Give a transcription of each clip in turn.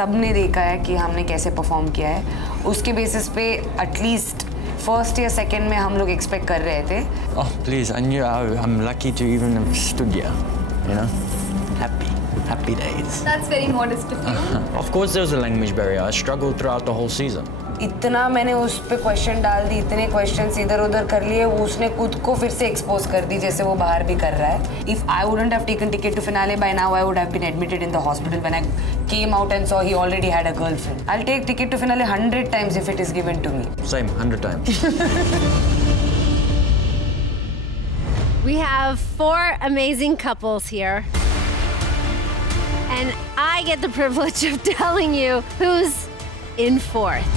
सब ने देखा है कि हमने कैसे परफॉर्म किया है, उसके बेसिस पे एटलीस्ट फर्स्ट या सेकंड में हम लोग एक्सपेक्ट कर रहे थे. Oh, please, I knew I'm lucky to even have stood here, you know? Happy days. That's very modest of you. Of course there was a language barrier. I struggled throughout the whole season. इतना मैंने उस पे question डाल दी, इतने questions इधर उधर कर लिए, वो उसने खुद को फिर से एक्सपोज कर दी जैसे वो बाहर भी कर रहा है. If I wouldn't have taken ticket to finale by now, I would have been admitted in the hospital when I came out and saw he already had a girlfriend. I'll take ticket to finale 100 times if it is given to me. Same, 100 times. We have 4 amazing couples here. And I get the privilege of telling you who's in 4th.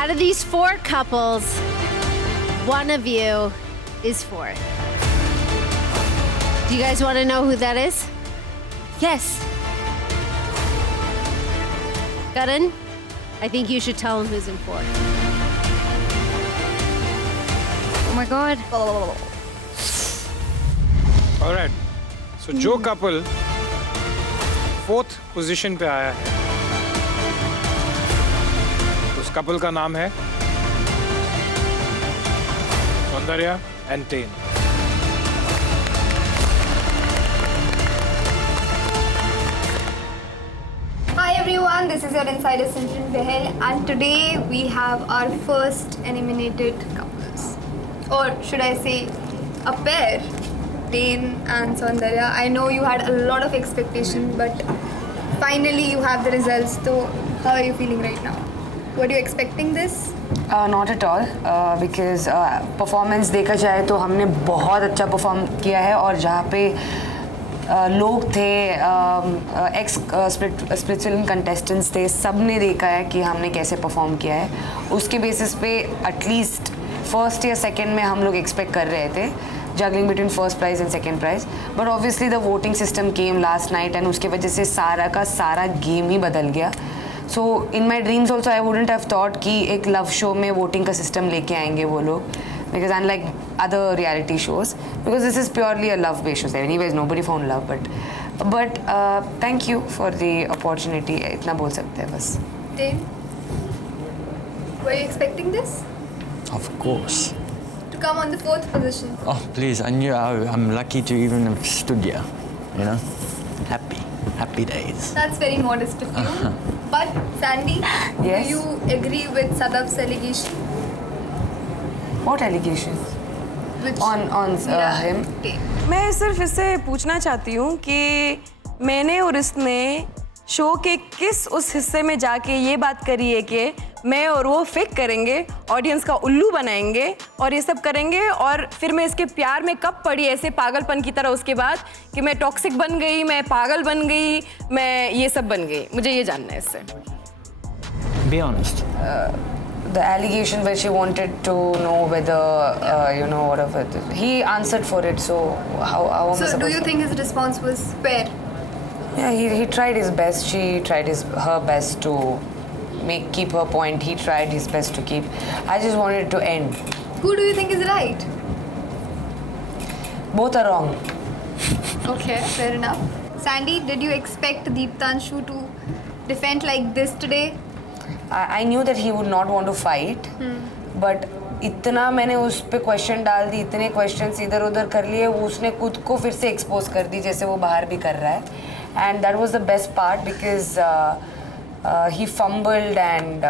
Out of these 4 couples, one of you is 4th. Do you guys want to know who that is? Yes. Karan, I think you should tell him who's in 4th. Oh my God. All right. So जो couple 4th position पे आया है, उस couple का नाम है Soundarya and ten. Hi everyone, this is your insider Simran Behel, and today we have our first eliminated couples, or should I say a pair, Tain and Saundarya. I know you had a lot of expectation, but finally you have the results. So how are you feeling right now? Were you expecting this? Not at all, because performance देखा जाए तो हमने बहुत अच्छा perform किया है, और जहाँ पे लोग थे, एक्स स्प्लिट फिल्म कंटेस्टेंट्स थे, सब ने देखा है कि हमने कैसे परफॉर्म किया है, उसके बेसिस पे एटलीस्ट फर्स्ट या सेकंड में हम लोग एक्सपेक्ट कर रहे थे juggling between first prize and second prize. But obviously the voting system came last night, and उसके वजह से सारा का सारा गेम ही बदल गया. So in my dreams also I wouldn't have thought कि एक लव शो में वोटिंग का सिस्टम लेके आएंगे वो लोग, because unlike other reality shows, because this is purely a love based show. Anyways, nobody found love, but thank you for the opportunity. इतना बोल सकते हैं बस. Tain, were you expecting this? Of course. To come on the 4th position? Oh, please, I knew I'm lucky to even have stood here, you know? Happy days. That's very modest of you. But Sandy, Yes? do you agree with Sadaf's allegation? What allegation? Which On him? Tain. मैं सिर्फ इससे पूछना चाहती हूँ कि मैंने और इसने शो के किस उस हिस्से में जाके ये बात करी है कि मैं और वो फेक करेंगे, ऑडियंस का उल्लू बनाएंगे और ये सब करेंगे, और फिर मैं इसके प्यार में कब पड़ी ऐसे पागलपन की तरह उसके बाद कि मैं टॉक्सिक बन गई, मैं पागल बन गई, मैं ये सब बन गई. मुझे ये जानना है इससे. Be honest. The allegation where she wanted to know whether, whatever, he answered for it, so how am I So supposed do you to? think his response was fair? Yeah, he tried his best, she tried her best to keep her point, he tried his best to keep. I just wanted it to end. Who do you think is right? Both are wrong. Okay, fair enough. Sandy, did you expect Deeptanshu to defend like this today? I knew that he would not want to fight, but इतना मैंने उस पे question डाल दी, इतने questions इधर उधर कर लिए, वो उसने खुद को फिर से एक्सपोज कर दी जैसे वो बाहर भी कर रहा है. And that was the best part, because he fumbled, and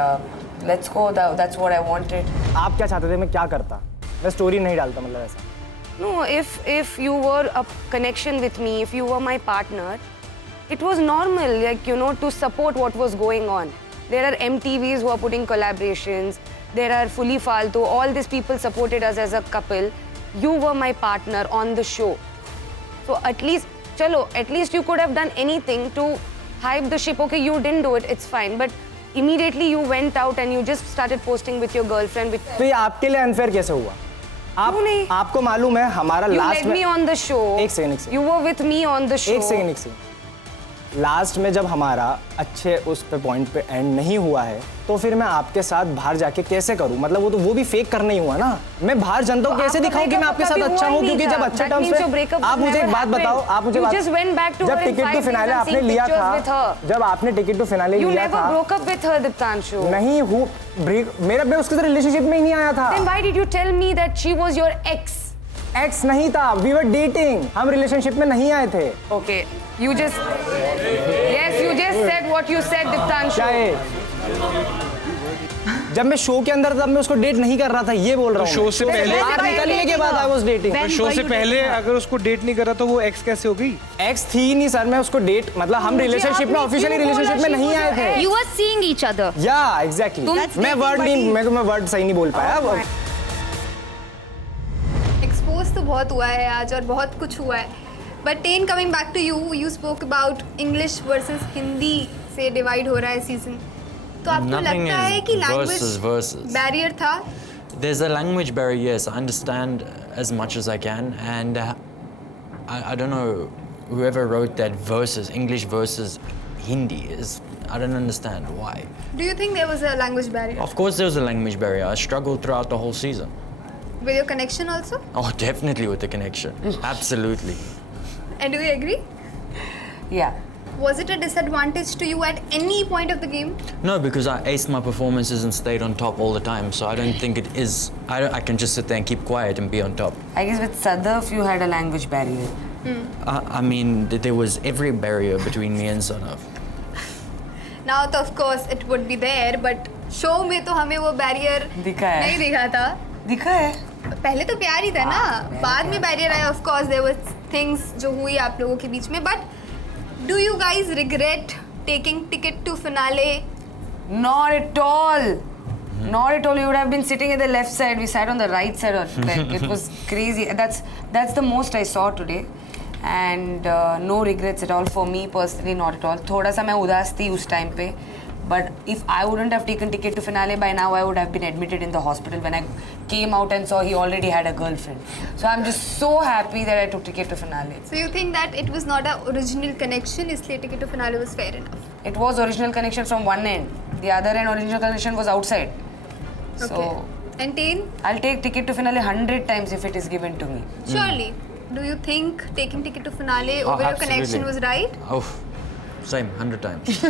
let's go, that's what I wanted. आप क्या चाहते थे मैं क्या करता? मैं स्टोरी नहीं डालता, मतलब ऐसा. No, if you were a connection with me, if you were my partner, it was normal, like, to support what was going on. There are MTVs who are putting collaborations, there are Fully Faltu, all these people supported us as a couple. You were my partner on the show. So at least you could have done anything to hype the ship. Okay, you didn't do it, it's fine. But immediately you went out and you just started posting with your girlfriend. तो ये आपके लिए unfair कैसे हुआ? आपको मालूम है हमारा लास्ट में. You led me on the show. एक second. You were with me on the show. एक सेकंड. लास्ट में जब हमारा अच्छे उस पे पॉइंट पे एंड नहीं हुआ है तो फिर मैं आपके साथ बाहर जाके कैसे करूं? मतलब वो भी फेक करना ही हुआ ना। मैं बाहर जनता को कैसे दिखाऊं कि मैं आपके साथ अच्छा हूं? क्योंकि जब अच्छे टर्म्स पे आप मुझे एक बात बताओ, आप मुझे जब टिकट टू फिनाले आपने लिया था, जब आपने टिकट टू फिनाले लिया था, broke up with her, Diptanshu. नहीं हूँ, मैं उसके साथ रिलेशनशिप में ही नहीं आया था। Then why did you tell me that she was your ex? X नहीं था, वी वर डेटिंग, हम रिलेशनशिप में नहीं आए थे। Okay, you just said what you said, Diptanshu. क्या है? जब मैं शो के अंदर था तब मैं उसको डेट नहीं कर रहा था, ये बोल रहा हूँ। शो से पहले बाहर निकलने के बाद आई वाज डेटिंग। शो से पहले अगर उसको डेट नहीं करा तो वो एक्स कैसे हो गई? एक्स थी ही नहीं सर, मैं उसको डेट मतलब हम रिलेशनशिप में ऑफिशियली रिलेशनशिप में नहीं आए थे। You were seeing each other. या एग्जैक्टली, मैं वर्ड सही नहीं बोल पाया। एक्सपोज तो बहुत हुआ है आज और बहुत कुछ हुआ है, but then coming back to you spoke about English versus Hindi से डिवाइड हो रहा है सीजन, तो आपको Nothing लगता है is कि लैंग्वेज versus. बैरियर था? There's a language barrier, yes. I understand as much as I can, and I don't know whoever wrote that versus English versus Hindi is. I don't understand why. Do you think there was a language barrier? Of course, there was a language barrier. I struggled throughout the whole season. With your connection also? Oh, definitely with the connection. Absolutely. And do you agree? Yeah. Was it a disadvantage to you at any point of the game? No, because I aced my performances and stayed on top all the time. So I don't think it is. I can just sit there and keep quiet and be on top. I guess with Sadaf you had a language barrier. I mean, there was every barrier between me and Sadaf. Now तो of course it would be there, but show में तो हमें वो barrier दिखा है। नहीं दिखा था। दिखा है? पहले तो प्यार ही था ना, बाद में barrier आया। Of course there were things जो हुई आप लोगों के बीच में, but do you guys regret taking ticket to finale? Not at all. Not at all. You would have been sitting at the left side. We sat on the right side of it. It was crazy. That's the most I saw today. And no regrets at all for me personally, not at all. थोड़ा सा मैं उदास थी उस time पे. But if I wouldn't have taken ticket to finale, by now I would have been admitted in the hospital when I came out and saw he already had a girlfriend. So I'm just so happy that I took ticket to finale. So you think that it was not an original connection, इसलिए ticket to finale was fair enough? It was original connection from one end. The other end original connection was outside. So Okay. And Tain, I'll take ticket to finale 100 times if it is given to me. surely, do you think taking ticket to finale Oh, over your absolutely. connection was right? Oh, same, 100 times.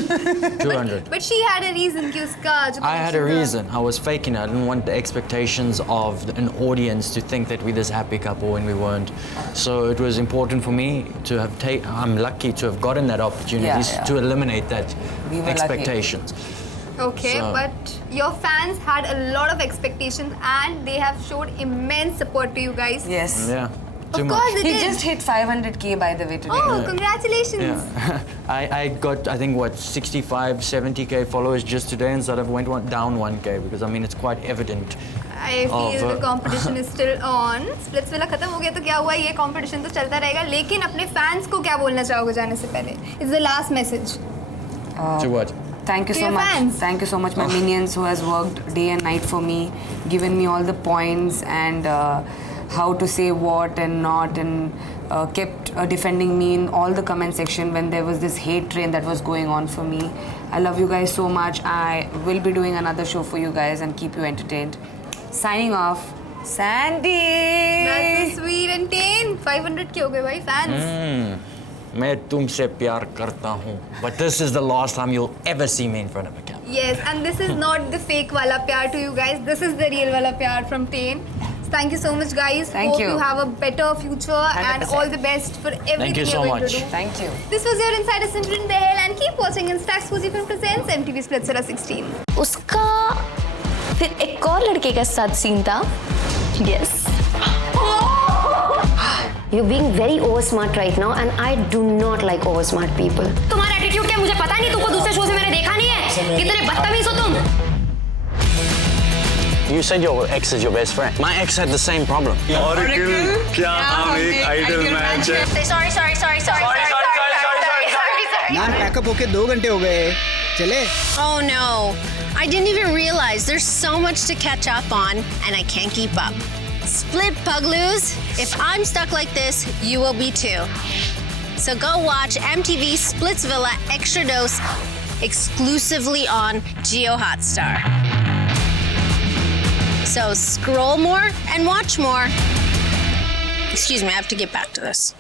200. But she had a reason कि उसका जो I had a connection था- reason. I was faking it. I didn't want the expectations of an audience to think that we're this happy couple when we weren't. So it was important for me to have I'm lucky to have gotten that opportunity Yeah. to eliminate that We were expectations. Okay, So- but your fans had a lot of expectations and they have showed immense support to you guys. Yes. Yeah, too Of much. course they He did. just hit 500K by the way today. Oh, congratulations. Yeah. I got, I think, what, 65, 70K followers just today, and sort of went down 1K because, I mean, it's quite evident. I feel Of, the competition is still on. Splits वाला खत्म हो गया तो क्या हुआ, ये competition तो चलता रहेगा, लेकिन अपने fans को क्या बोलना चाहोगे जाने से पहले? It's the last message. To what? Thank you To so your much. fans. Thank you so much, my minions who has worked day and night for me, given me all the points and how to say what and not, and kept defending me in all the comment section when there was this hate train that was going on for me. I love you guys so much. I will be doing another show for you guys and keep you entertained. Signing off, Sandy. That's so sweet. And Tain, 500 के हो गए भाई fans. मैं तुमसे प्यार करता हूँ, but this is the last time you'll ever see me in front of a camera. Yes, and this is not the fake wala pyar to you guys. This is the real wala pyar from Tain. So thank you so much, guys. Thank Hope you. you have a better future and 100%. all the best for everything you so you're going much. to do. Thank you. This was your Insider Simran Behel, and keep watching Instax Fuji Film presents MTV Splitsvilla 16. उसका फिर एक और लड़के के साथ scene था. Yes. You're being very over smart right now, and I do not like over smart people. तुम्हारा attitude क्या मुझे पता नहीं, तुमको दूसरे शो से मैंने देखा नहीं है, कितने बदतमीज हो तुम. You said your ex is your best friend. My ex had the same problem. क्या हम एक आइडल मैच है? Sorry. यार पैकअप होके 2 घंटे हो गए, चले? Oh no, I didn't even realize there's so much to catch up on and I can't keep up. Split Pugloos, if I'm stuck like this, you will be too. So go watch MTV Splitsvilla Extra Dose exclusively on Geo Hotstar. So scroll more and watch more. Excuse me, I have to get back to this.